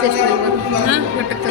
session session కొట్టకు